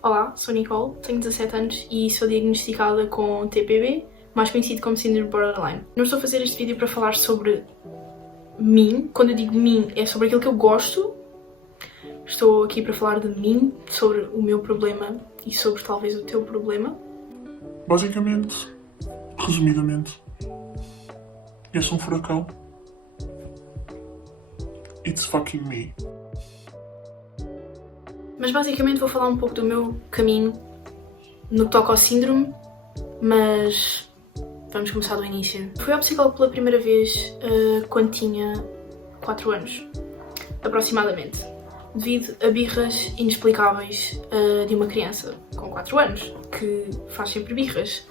Olá, sou Nicole, tenho 17 anos e sou diagnosticada com TPB, mais conhecido como Síndrome Borderline. Não estou a fazer este vídeo para falar sobre mim. Quando eu digo mim, é sobre aquilo que eu gosto. Estou aqui para falar de mim, sobre o meu problema e sobre talvez o teu problema. Basicamente, resumidamente, eu sou um furacão. It's fucking me. Mas basicamente vou falar um pouco do meu caminho no que toca ao síndrome, mas vamos começar do início. Fui ao psicólogo pela primeira vez quando tinha 4 anos, aproximadamente, devido a birras inexplicáveis de uma criança com 4 anos, que faz sempre birras.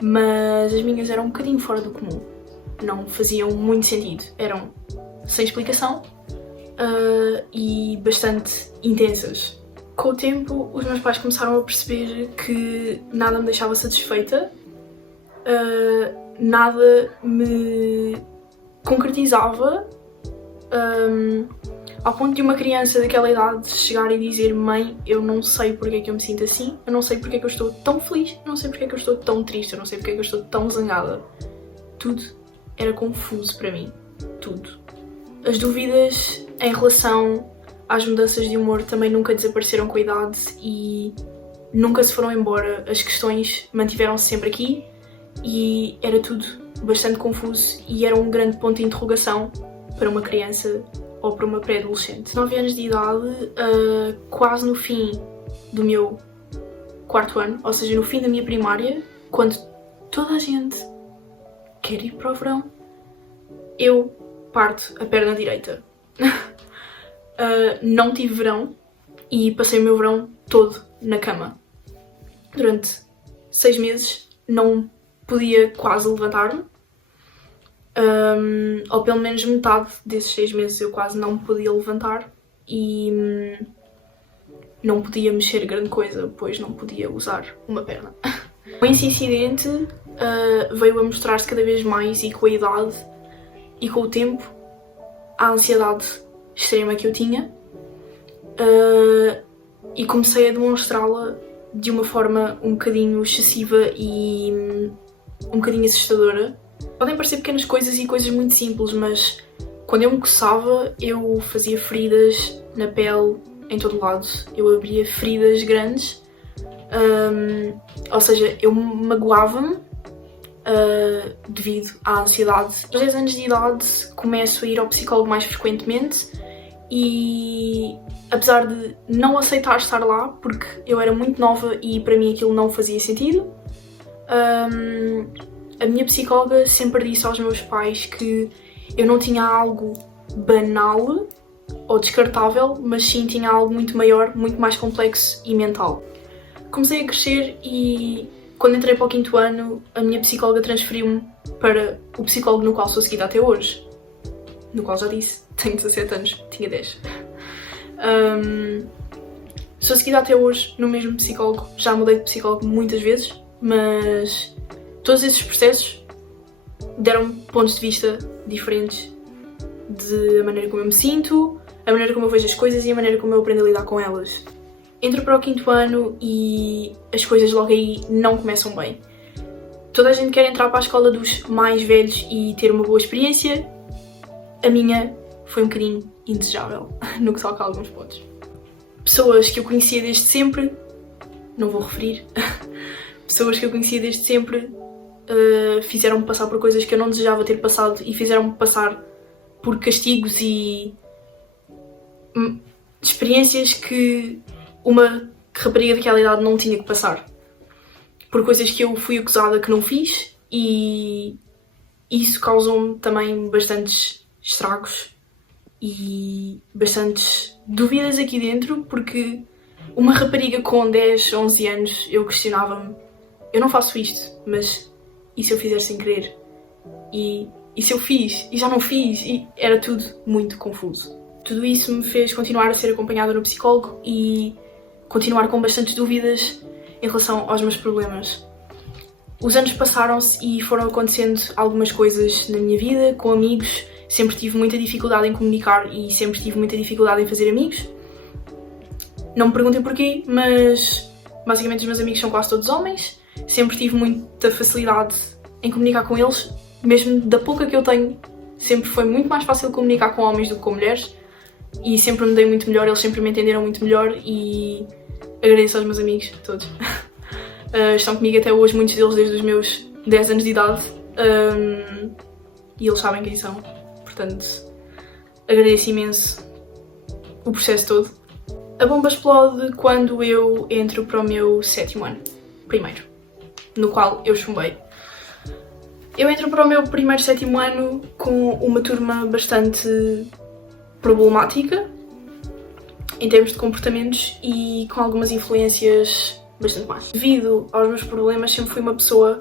Mas as minhas eram um bocadinho fora do comum, não faziam muito sentido, eram sem explicação e bastante intensas. Com o tempo, os meus pais começaram a perceber que nada me deixava satisfeita, nada me concretizava, ao ponto de uma criança daquela idade chegar e dizer: mãe, eu não sei porque é que eu me sinto assim, eu não sei porque é que eu estou tão feliz, eu não sei porque é que eu estou tão triste, eu não sei porque é que eu estou tão zangada. Tudo era confuso para mim, tudo. As dúvidas em relação às mudanças de humor também nunca desapareceram com a idade e nunca se foram embora. As questões mantiveram-se sempre aqui e era tudo bastante confuso e era um grande ponto de interrogação para uma criança ou para uma pré-adolescente. 9 anos de idade, quase no fim do meu 4º ano, ou seja, no fim da minha primária, quando toda a gente quer ir para o verão, eu parto a perna direita. Não tive verão e passei o meu verão todo na cama. Durante 6 meses não podia quase levantar-me, ou pelo menos metade desses 6 meses eu quase não podia levantar e não podia mexer grande coisa, pois não podia usar uma perna. Esse incidente veio a mostrar-se cada vez mais e com a idade e com o tempo a ansiedade extrema que eu tinha e comecei a demonstrá-la de uma forma um bocadinho excessiva e um bocadinho assustadora. Podem parecer pequenas coisas e coisas muito simples, mas quando eu me coçava eu fazia feridas na pele em todo lado, eu abria feridas grandes, ou seja, eu magoava-me devido à ansiedade. Aos 10 anos de idade começo a ir ao psicólogo mais frequentemente e apesar de não aceitar estar lá porque eu era muito nova e para mim aquilo não fazia sentido, a minha psicóloga sempre disse aos meus pais que eu não tinha algo banal ou descartável, mas sim tinha algo muito maior, muito mais complexo e mental. Comecei a crescer e quando entrei para o 5º ano, a minha psicóloga transferiu-me para o psicólogo no qual sou seguida até hoje. No qual já disse, tenho 17 anos, tinha 10. Sou seguida até hoje no mesmo psicólogo, já mudei de psicólogo muitas vezes, mas todos esses processos deram-me pontos de vista diferentes da maneira como eu me sinto, a maneira como eu vejo as coisas e a maneira como eu aprendo a lidar com elas. Entro para o 5º ano e as coisas logo aí não começam bem. Toda a gente quer entrar para a escola dos mais velhos e ter uma boa experiência. A minha foi um bocadinho indesejável, no que toca a alguns pontos. Pessoas que eu conhecia desde sempre, não vou referir, pessoas que eu conhecia desde sempre fizeram-me passar por coisas que eu não desejava ter passado e fizeram-me passar por castigos e experiências que uma rapariga daquela idade não tinha que passar, por coisas que eu fui acusada que não fiz, e isso causou-me também bastantes estragos e bastantes dúvidas aqui dentro, porque uma rapariga com 10, 11 anos eu questionava-me: eu não faço isto, mas e se eu fizer sem querer? E se eu fiz e já não fiz? E era tudo muito confuso. Tudo isso me fez continuar a ser acompanhada no psicólogo e continuar com bastantes dúvidas em relação aos meus problemas. Os anos passaram-se e foram acontecendo algumas coisas na minha vida, com amigos. Sempre tive muita dificuldade em comunicar e sempre tive muita dificuldade em fazer amigos. Não me perguntem porquê, mas basicamente os meus amigos são quase todos homens. Sempre tive muita facilidade em comunicar com eles, mesmo da pouca que eu tenho, sempre foi muito mais fácil comunicar com homens do que com mulheres e sempre me dei muito melhor, eles sempre me entenderam muito melhor e agradeço aos meus amigos, todos. Estão comigo até hoje, muitos deles desde os meus 10 anos de idade e eles sabem quem são, portanto agradeço imenso o processo todo. A bomba explode quando eu entro para o meu 7º ano, primeiro, no qual eu chumbei. Eu entro para o meu primeiro 7º ano com uma turma bastante problemática em termos de comportamentos e com algumas influências bastante más. Devido aos meus problemas sempre fui uma pessoa,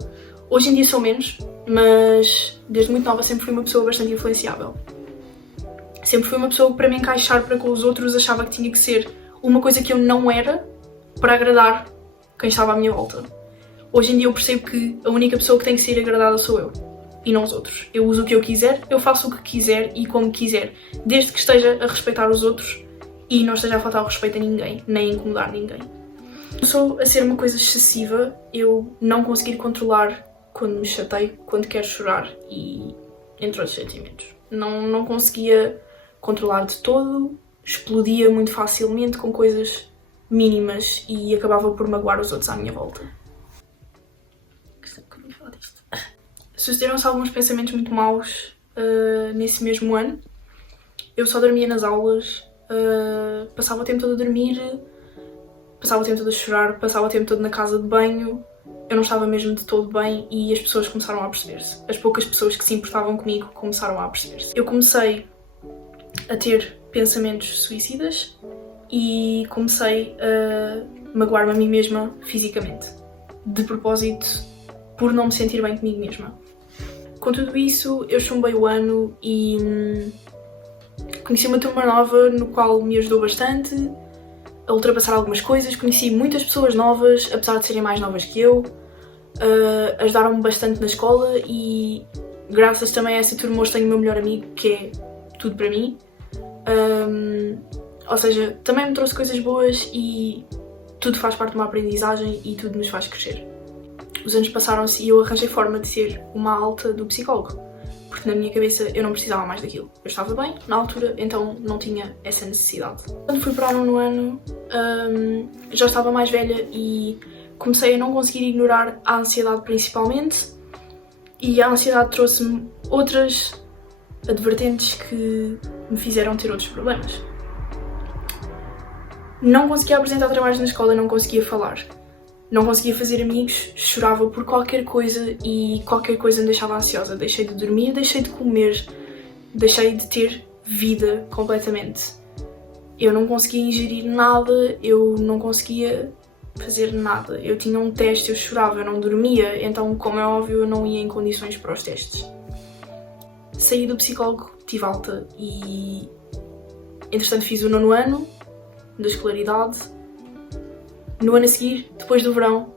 hoje em dia sou menos, mas desde muito nova sempre fui uma pessoa bastante influenciável. Sempre fui uma pessoa que para me encaixar para com os outros achava que tinha que ser uma coisa que eu não era para agradar quem estava à minha volta. Hoje em dia eu percebo que a única pessoa que tem que ser agradada sou eu e não os outros. Eu uso o que eu quiser, eu faço o que quiser e como quiser, desde que esteja a respeitar os outros e não esteja a faltar o respeito a ninguém, nem a incomodar ninguém. Começou a ser uma coisa excessiva, eu não conseguir controlar quando me chateio, quando quero chorar e entre outros sentimentos. Não conseguia controlar de todo, explodia muito facilmente com coisas mínimas e acabava por magoar os outros à minha volta. Sucederam-se alguns pensamentos muito maus nesse mesmo ano. Eu só dormia nas aulas, passava o tempo todo a dormir, passava o tempo todo a chorar, passava o tempo todo na casa de banho. Eu não estava mesmo de todo bem e as pessoas começaram a perceber-se. As poucas pessoas que se importavam comigo começaram a perceber-se. Eu comecei a ter pensamentos suicidas e comecei a magoar-me a mim mesma fisicamente. De propósito, por não me sentir bem comigo mesma. Com tudo isso, eu chumbei o ano e conheci uma turma nova no qual me ajudou bastante a ultrapassar algumas coisas. Conheci muitas pessoas novas, apesar de serem mais novas que eu. Ajudaram-me bastante na escola e graças também a essa turma hoje tenho o meu melhor amigo, que é tudo para mim. Ou seja, também me trouxe coisas boas e tudo faz parte de uma aprendizagem e tudo nos faz crescer. Os anos passaram-se e eu arranjei forma de ser uma alta do psicólogo, porque na minha cabeça eu não precisava mais daquilo. Eu estava bem na altura, então não tinha essa necessidade. Quando fui para o 9º ano, já estava mais velha e comecei a não conseguir ignorar a ansiedade principalmente, e a ansiedade trouxe-me outras advertentes que me fizeram ter outros problemas. Não conseguia apresentar trabalhos na escola, não conseguia falar. Não conseguia fazer amigos, chorava por qualquer coisa e qualquer coisa me deixava ansiosa. Deixei de dormir, deixei de comer, deixei de ter vida completamente. Eu não conseguia ingerir nada, eu não conseguia fazer nada. Eu tinha um teste, eu chorava, eu não dormia, então, como é óbvio, eu não ia em condições para os testes. Saí do psicólogo, tive alta e, entretanto, fiz o 9º ano da escolaridade. No ano a seguir, depois do verão,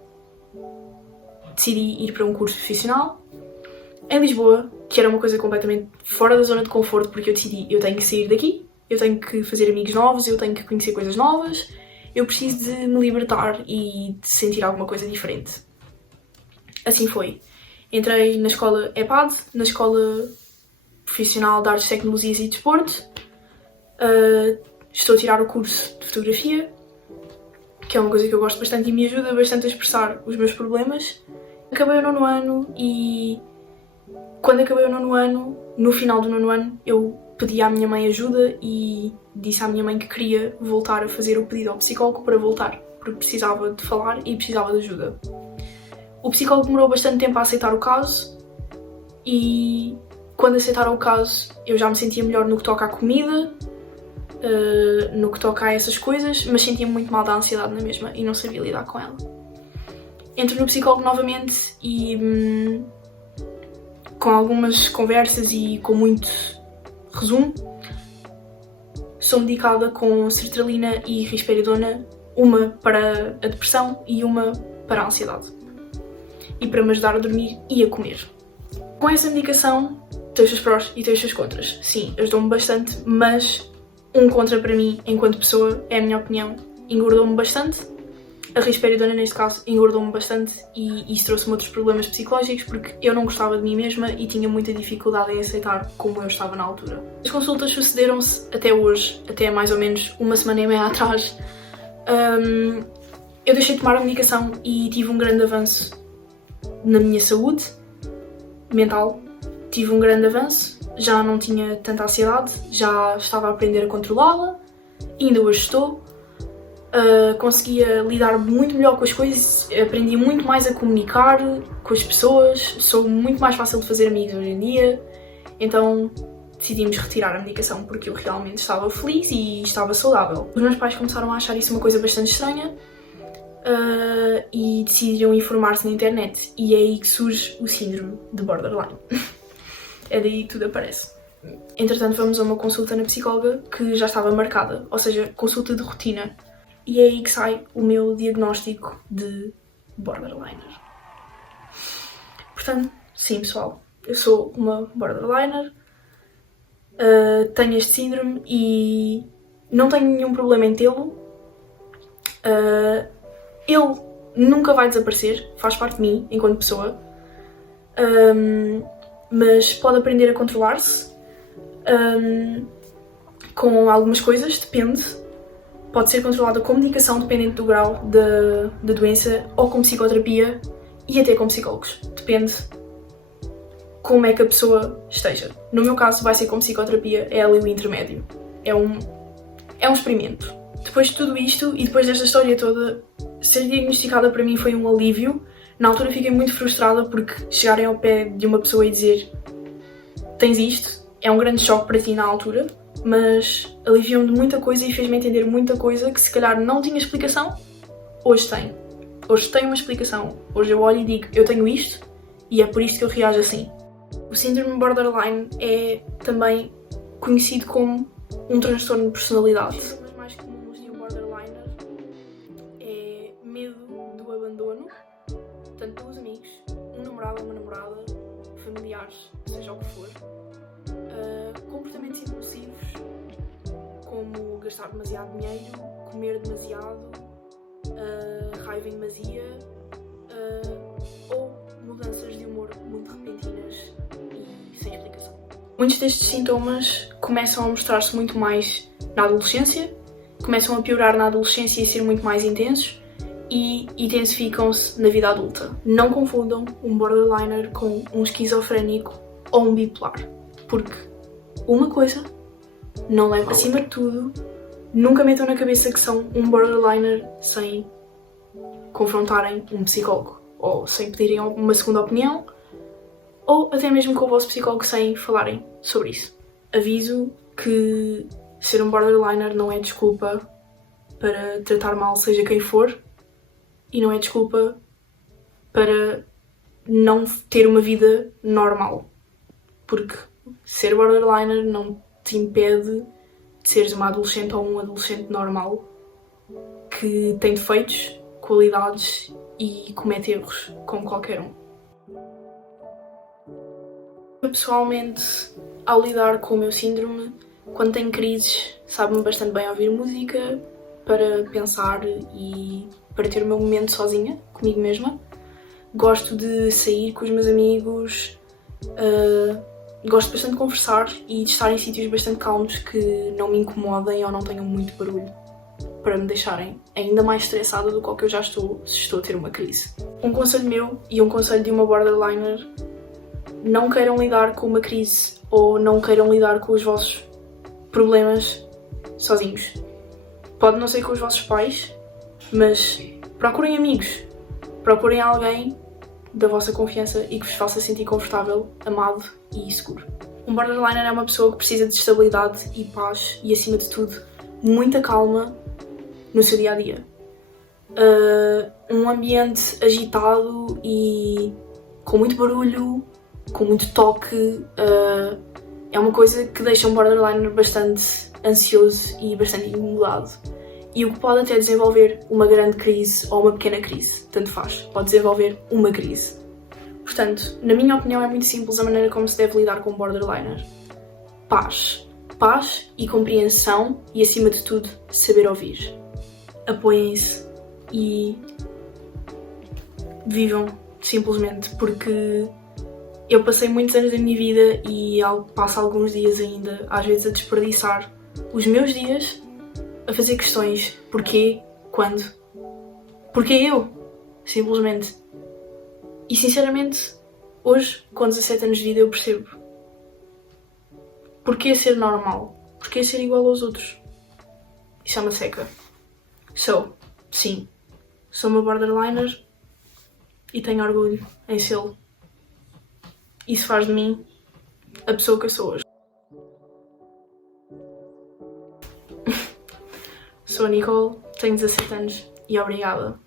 decidi ir para um curso profissional em Lisboa, que era uma coisa completamente fora da zona de conforto, porque eu decidi, eu tenho que sair daqui, eu tenho que fazer amigos novos, eu tenho que conhecer coisas novas, eu preciso de me libertar e de sentir alguma coisa diferente. Assim foi. Entrei na escola EPAD, na Escola Profissional de Artes, Tecnologias e Desporto. Estou a tirar o curso de fotografia, que é uma coisa que eu gosto bastante e me ajuda bastante a expressar os meus problemas. Acabei o 9º ano e quando acabei o 9º ano, no final do 9º ano, eu pedi à minha mãe ajuda e disse à minha mãe que queria voltar a fazer o pedido ao psicólogo para voltar, porque precisava de falar e precisava de ajuda. O psicólogo demorou bastante tempo a aceitar o caso e quando aceitaram o caso eu já me sentia melhor no que toca à comida, no que toca a essas coisas, mas sentia-me muito mal da ansiedade na mesma e não sabia lidar com ela. Entro no psicólogo novamente e com algumas conversas e com muito resumo, sou medicada com sertralina e risperidona, uma para a depressão e uma para a ansiedade e para me ajudar a dormir e a comer. Com essa medicação tem os seus prós e tem os seus contras. Sim, ajudou-me bastante, mas um contra para mim, enquanto pessoa, é a minha opinião, engordou-me bastante. A risperidona, neste caso, engordou-me bastante e isso trouxe-me outros problemas psicológicos porque eu não gostava de mim mesma e tinha muita dificuldade em aceitar como eu estava na altura. As consultas sucederam-se até hoje, até mais ou menos uma semana e meia atrás. Eu deixei de tomar a medicação e tive um grande avanço na minha saúde mental. Tive um grande avanço, já não tinha tanta ansiedade, já estava a aprender a controlá-la, ainda hoje estou. Conseguia lidar muito melhor com as coisas, aprendi muito mais a comunicar com as pessoas, sou muito mais fácil de fazer amigos hoje em dia, então decidimos retirar a medicação porque eu realmente estava feliz e estava saudável. Os meus pais começaram a achar isso uma coisa bastante estranha e decidiram informar-se na internet e é aí que surge o síndrome de borderline. É daí que tudo aparece. Entretanto, vamos a uma consulta na psicóloga que já estava marcada, ou seja, consulta de rotina. E é aí que sai o meu diagnóstico de borderliner. Portanto, sim pessoal, eu sou uma borderliner, tenho este síndrome e não tenho nenhum problema em tê-lo. Ele nunca vai desaparecer, faz parte de mim enquanto pessoa, mas pode aprender a controlar-se com algumas coisas, depende. Pode ser controlada com medicação, dependente do grau da doença, ou com psicoterapia e até com psicólogos. Depende como é que a pessoa esteja. No meu caso vai ser com psicoterapia, é ali o intermédio. É um experimento. Depois de tudo isto e depois desta história toda, ser diagnosticada para mim foi um alívio. Na altura fiquei muito frustrada porque chegarem ao pé de uma pessoa e dizer tens isto, é um grande choque para ti na altura. Mas aliviou-me de muita coisa e fez-me entender muita coisa que se calhar não tinha explicação, hoje tem. Hoje tem uma explicação. Hoje eu olho e digo, eu tenho isto e é por isto que eu reajo assim. O síndrome borderline é também conhecido como um transtorno de personalidade. Os sintomas mais comuns de um borderliner é medo do abandono, tanto dos amigos, um namorado ou uma namorada, familiares, seja o que for. Comportamentos impulsivos, como gastar demasiado dinheiro, comer demasiado, raiva em demasia, ou mudanças de humor muito repentinas e sem explicação. Muitos destes sintomas começam a mostrar-se muito mais na adolescência, começam a piorar na adolescência e a ser muito mais intensos e intensificam-se na vida adulta. Não confundam um borderliner com um esquizofrénico ou um bipolar, porque uma coisa não leva acima de tudo. Nunca metam na cabeça que são um borderliner sem confrontarem um psicólogo ou sem pedirem uma segunda opinião ou até mesmo com o vosso psicólogo sem falarem sobre isso. Aviso que ser um borderliner não é desculpa para tratar mal seja quem for e não é desculpa para não ter uma vida normal, porque ser borderliner não te impede de seres uma adolescente ou um adolescente normal que tem defeitos, qualidades e comete erros, como qualquer um. Eu pessoalmente, ao lidar com o meu síndrome, quando tenho crises, sabe-me bastante bem ouvir música para pensar e para ter o meu momento sozinha, comigo mesma. Gosto de sair com os meus amigos, gosto bastante de conversar e de estar em sítios bastante calmos que não me incomodem ou não tenham muito barulho para me deixarem ainda mais estressada do que eu já estou se estou a ter uma crise. Um conselho meu e um conselho de uma borderliner: não queiram lidar com uma crise ou não queiram lidar com os vossos problemas sozinhos. Pode não ser com os vossos pais, mas procurem amigos, procurem alguém da vossa confiança e que vos faça sentir confortável, amado e seguro. Um borderliner é uma pessoa que precisa de estabilidade e paz e, acima de tudo, muita calma no seu dia-a-dia. Um ambiente agitado e com muito barulho, com muito toque, é uma coisa que deixa um borderliner bastante ansioso e bastante incomodado. E o que pode até desenvolver uma grande crise ou uma pequena crise, tanto faz, pode desenvolver uma crise. Portanto, na minha opinião, é muito simples a maneira como se deve lidar com um borderliner. Paz. Paz e compreensão e, acima de tudo, saber ouvir. apoiem-se e vivam, simplesmente, porque eu passei muitos anos da minha vida e passo alguns dias ainda, às vezes, a desperdiçar os meus dias a fazer questões. Porquê? Quando? Porquê eu? Simplesmente. E sinceramente, hoje, com 17 anos de vida, eu percebo. Porquê ser normal? Porquê ser igual aos outros? Isso é uma seca. Sim, sou uma borderliner e tenho orgulho em sê-lo. Isso faz de mim a pessoa que eu sou hoje. Sou a Nicole, tenho 17 anos e obrigada